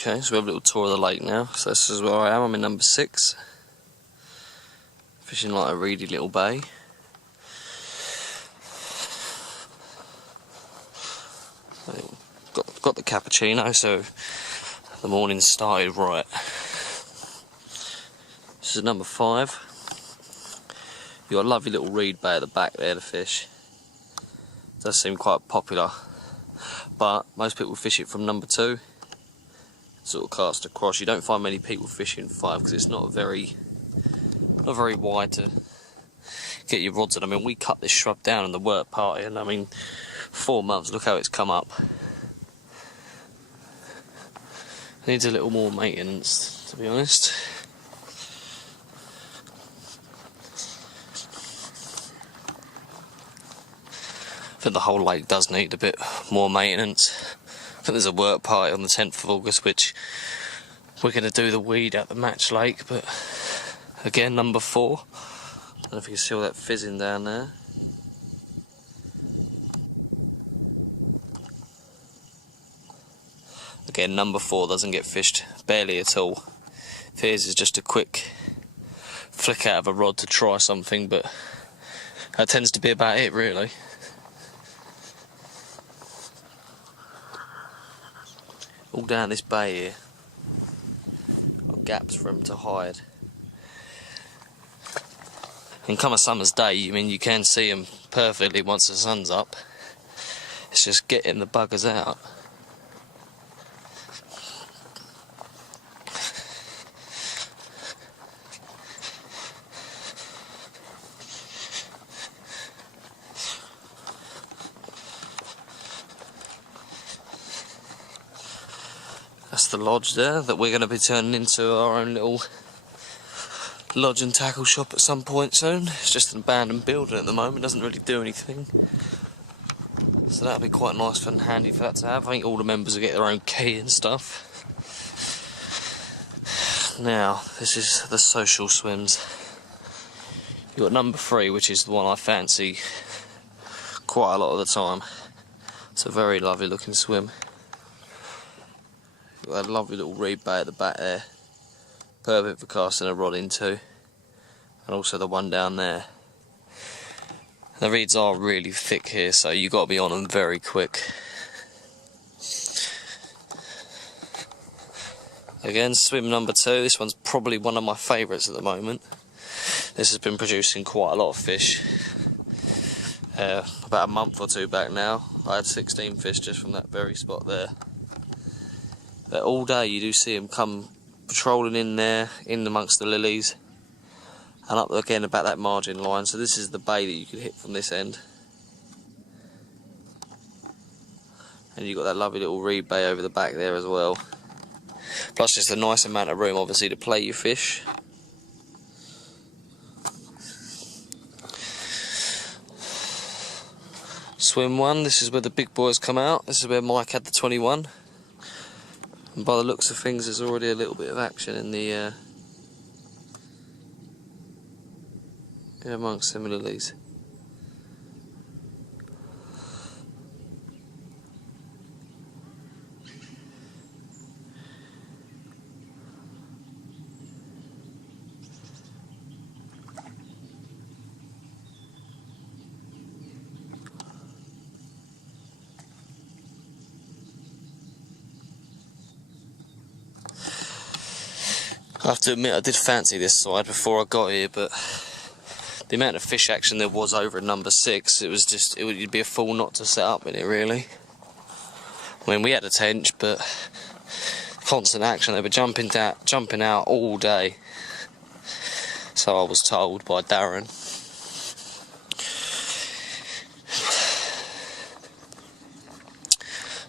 Okay, so we have a little tour of the lake now. So this is where I am. I'm in number 6, fishing like a reedy little bay. Got the cappuccino, so the morning started right. This is number 5. You've got a lovely little reed bay at the back there to fish. It does seem quite popular, but most people fish it from number 2. Sort of cast across. You don't find many people fishing 5 because it's not very wide to get your rods in. I mean, we cut this shrub down in the work party, and I mean, 4 months. Look how it's come up. Needs a little more maintenance, to be honest. I think the whole lake does need a bit more maintenance. I think there's a work party on the 10th of August, which we're going to do the weed at the match lake, but again, number 4. I don't know if you can see all that fizzing down there. Again, number 4 doesn't get fished barely at all. Fears is just a quick flick out of a rod to try something, but that tends to be about it, really. All down this bay here, got gaps for them to hide. And come a summer's day, I mean, you can see them perfectly once the sun's up. It's just getting the buggers out. That's the lodge there that we're going to be turning into our own little lodge and tackle shop at some point soon. It's just an abandoned building at the moment, doesn't really do anything. So that'll be quite nice and handy for that to have. I think all the members will get their own key and stuff. Now, this is the social swims. You've got number 3, which is the one I fancy quite a lot of the time. It's a very lovely looking swim. You've got a lovely little reed bay at the back there. Perfect for casting a rod into. And also the one down there. The reeds are really thick here, so you've got to be on them very quick. Again, swim number 2. This one's probably one of my favourites at the moment. This has been producing quite a lot of fish. About a month or 2 back now, I had 16 fish just from that very spot there. But all day you do see them come patrolling in there, in amongst the lilies, and up again about that margin line. So this is the bay that you could hit from this end. And you've got that lovely little reed bay over the back there as well. Plus just a nice amount of room, obviously, to play your fish. Swim 1, this is where the big boys come out. This is where Mike had the 21. And by the looks of things, there's already a little bit of action in the in amongst the lilies. I have to admit, I did fancy this side before I got here, but the amount of fish action there was over in number 6, it would be a fool not to set up in it, really. I mean, we had a tench, but constant action. They were jumping out all day. So I was told by Darren.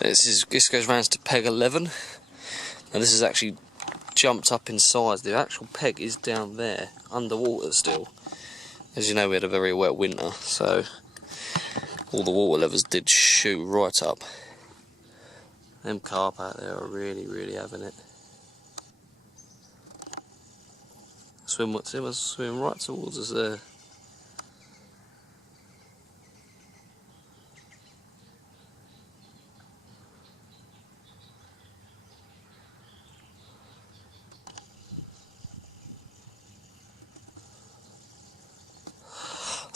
This goes round to peg 11. Now this is actually jumped up in size. The actual peg is down there, underwater still. As you know, we had a very wet winter, so all the water levels did shoot right up. Them carp out there are really, really having it. Swim right towards us there.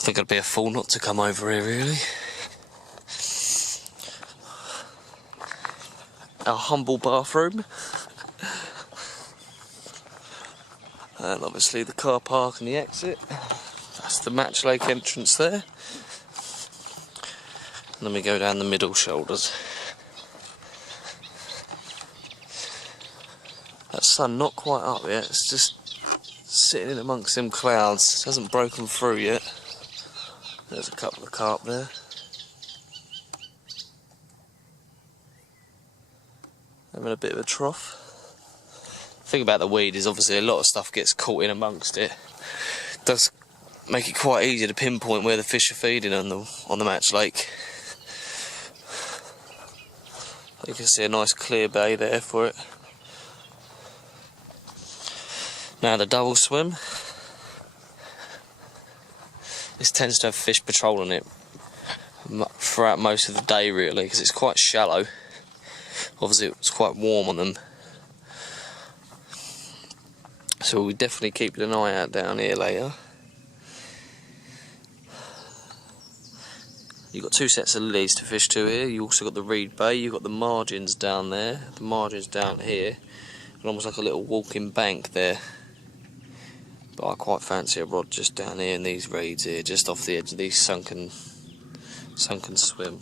think I'd be a fool not to come over here, really. Our humble bathroom. And obviously the car park and the exit. That's the Match Lake entrance there. And then we go down the middle shoulders. That sun not quite up yet, it's just sitting in amongst them clouds. It hasn't broken through yet. There's a couple of carp there. Having a bit of a trough. The thing about the weed is obviously a lot of stuff gets caught in amongst it. It does make it quite easy to pinpoint where the fish are feeding on the Match Lake. You can see a nice clear bay there for it. Now the double swim. This tends to have fish patrolling it throughout most of the day, really, because it's quite shallow. Obviously it's quite warm on them. So we'll definitely keep an eye out down here later. You've got two sets of lilies to fish to here. You also got the reed bay, you've got the margins down there, the margins down here, and almost like a little walking bank there. But I quite fancy a rod just down here in these reeds here, just off the edge of these sunken swim.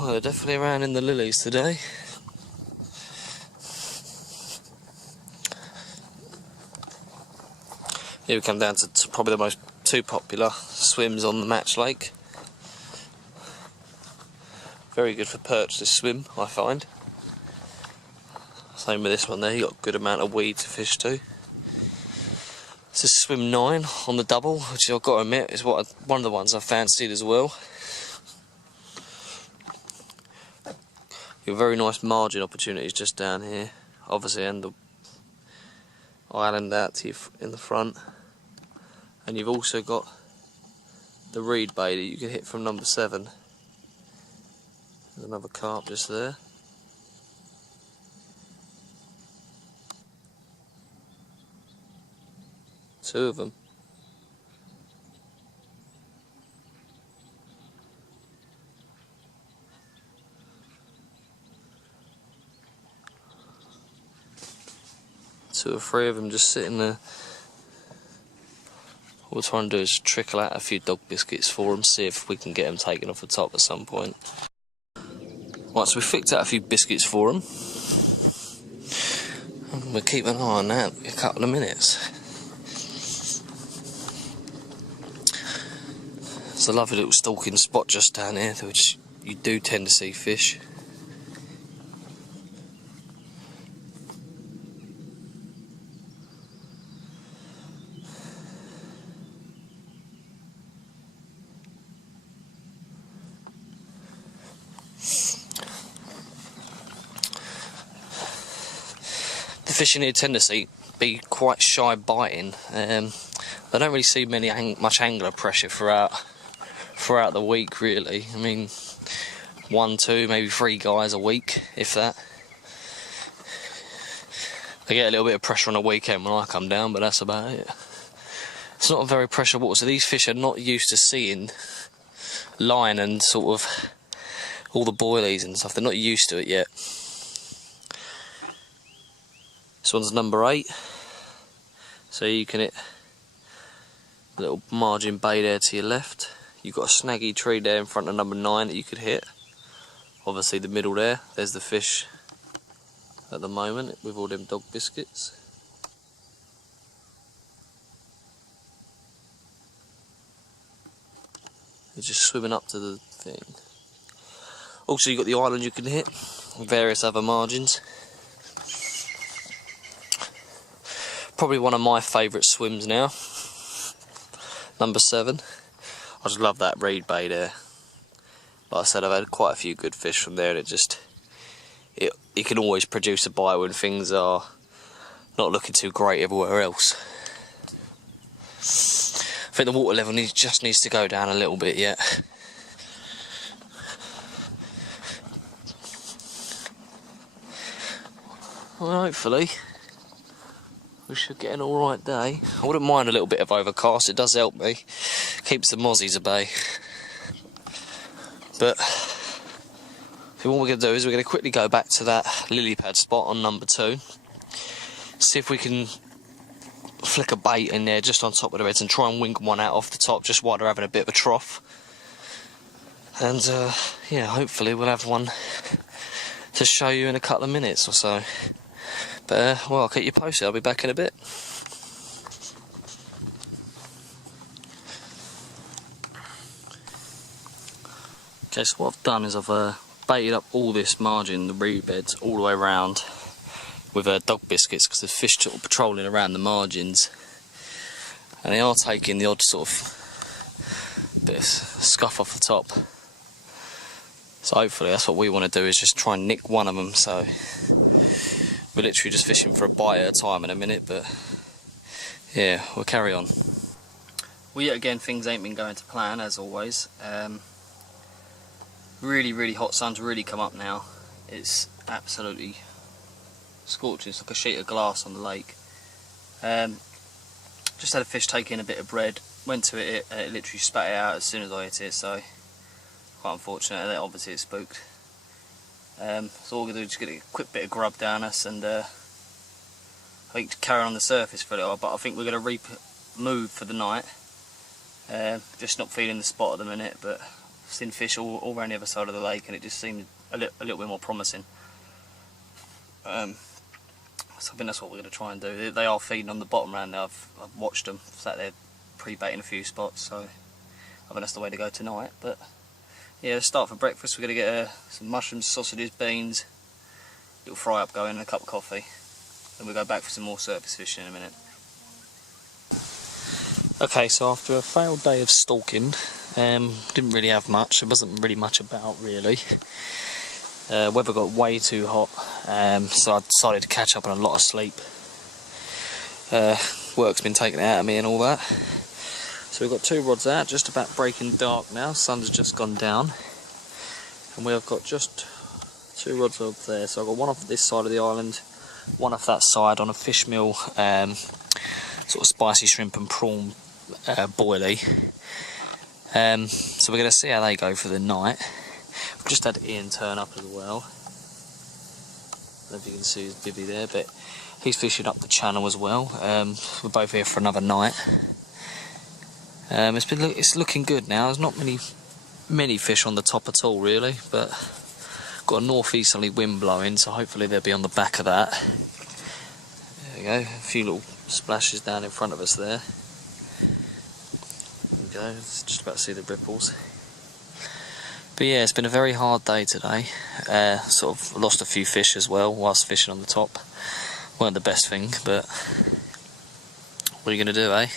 Well, they're definitely around in the lilies today. Here we come down to probably the most two popular swims on the Match Lake. Very good for perch, this swim, I find. Same with this one there, you got a good amount of weed to fish to. This is swim 9 on the double, which I've got to admit is one of the ones I fancied as well. Very nice margin opportunities just down here, obviously, and the island out to you in the front. And you've also got the reed bay that you can hit from number 7. There's another carp just there. Two of them. Two or three of them just sitting there. What we're trying to do is trickle out a few dog biscuits for them, see if we can get them taken off the top at some point. Right, so we flicked out a few biscuits for them. And we'll keep an eye on that in a couple of minutes. It's a lovely little stalking spot just down here, which you do tend to see fish. The fish in here tend to be quite shy biting. They don't really see much angler pressure throughout the week, really. I mean, 1, 2, maybe 3 guys a week, if that. They get a little bit of pressure on a weekend when I come down, but that's about it. It's not a very pressure water, so these fish are not used to seeing line and sort of all the boilies and stuff. They're not used to it yet. This one's number 8, so you can hit a little margin bay there to your left. You've got a snaggy tree there in front of number 9 that you could hit. Obviously the middle there's the fish at the moment with all them dog biscuits. They're just swimming up to the thing. Also you've got the island you can hit, various other margins. Probably one of my favourite swims now, number 7. I just love that reed bay there. Like I said, I've had quite a few good fish from there, and it it can always produce a bite when things are not looking too great everywhere else. I think the water level just needs to go down a little bit yet. Well, hopefully we should get an alright day. I wouldn't mind a little bit of overcast, it does help me. Keeps the mozzies at bay. But what we're going to do is we're going to quickly go back to that lily pad spot on number 2. See if we can flick a bait in there just on top of the reds and try and wing one out off the top just while they're having a bit of a trough. And yeah, hopefully we'll have one to show you in a couple of minutes or so. But well, I'll keep you posted, I'll be back in a bit. Okay, so what I've done is I've baited up all this margin, the reed beds, all the way around with dog biscuits, because the fish sort of patrolling around the margins, and they are taking the odd sort of bit of scuff off the top. So hopefully that's what we want to do, is just try and nick one of them. So we're literally just fishing for a bite at a time in a minute, but yeah, we'll carry on. Well, yet again, things ain't been going to plan as always. Really hot sun's really come up now. It's absolutely scorching, it's like a sheet of glass on the lake. Just had a fish take in a bit of bread, went to it, it literally spat it out as soon as I hit it, so quite unfortunate. Obviously it spooked. So all we're going to do is just get a quick bit of grub down us and I think to carry on the surface for a little while, but I think we're going to move for the night. Just not feeling the spot at the minute, but I've seen fish all around the other side of the lake and it just seemed a little bit more promising. So I think that's what we're going to try and do. They are feeding on the bottom round now. I've watched them, sat there pre-baiting a few spots, so I think that's the way to go tonight. But yeah, let's start for breakfast. We're going to get some mushrooms, sausages, beans, little fry up going and a cup of coffee. Then we'll go back for some more surface fishing in a minute. Okay, so after a failed day of stalking, didn't really have much. There wasn't really much about, really. Weather got way too hot, so I decided to catch up on a lot of sleep. Work's been taken out of me and all that. So we've got 2 rods out, just about breaking dark now. Sun's just gone down, and we've got just 2 rods up there. So I've got one off this side of the island, one off that side on a fish meal, sort of spicy shrimp and prawn boilie. So we're going to see how they go for the night. We've just had Ian turn up as well. I don't know if you can see his bivvy there, but he's fishing up the channel as well. We're both here for another night. It's looking good now. There's not many fish on the top at all, really, but got a northeasterly wind blowing, so hopefully they'll be on the back of that. There we go. A few little splashes down in front of us there. There we go. It's just about to see the ripples. But yeah, it's been a very hard day today. Sort of lost a few fish as well whilst fishing on the top. Weren't the best thing, but what are you going to do, eh?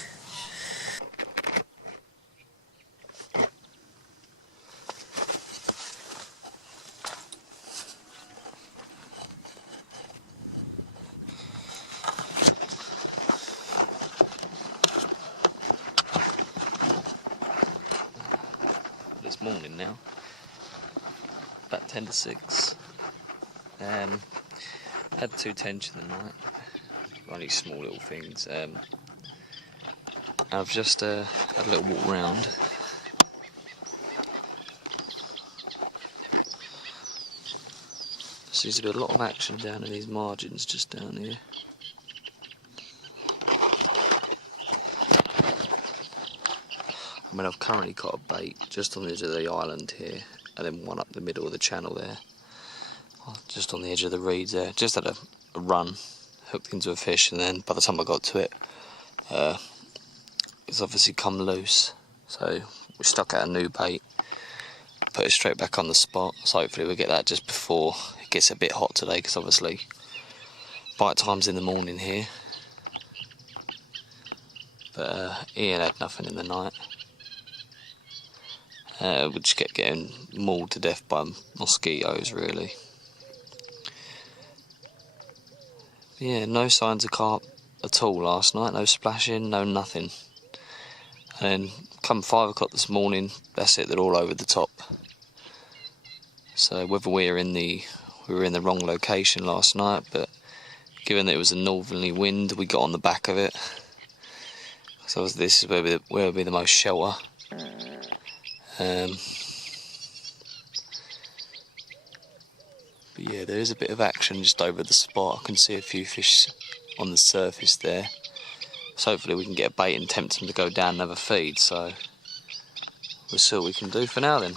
It's morning now. About 10 to 6. Had 2 tench in the night, only small little things. I've just had a little walk round. Seems to be a lot of action down in these margins just down here. I mean, I've currently got a bait just on the edge of the island here, and then one up the middle of the channel there, just on the edge of the reeds there. Just had a run, hooked into a fish, and then by the time I got to it, it's obviously come loose. So we stuck out a new bait, put it straight back on the spot. So hopefully we'll get that just before it gets a bit hot today, because obviously bite time's in the morning here. But Ian had nothing in the night. We just kept getting mauled to death by mosquitoes, really. Yeah, no signs of carp at all last night, no splashing, no nothing. And then come 5 o'clock this morning, that's it, they're all over the top. So whether we were in the wrong location last night, but given that it was a northerly wind, we got on the back of it. So this is where we'll be the most shelter. But yeah, there is a bit of action just over the spot. I can see a few fish on the surface there. So hopefully we can get a bait and tempt them to go down and have a feed. So we'll see what we can do for now then.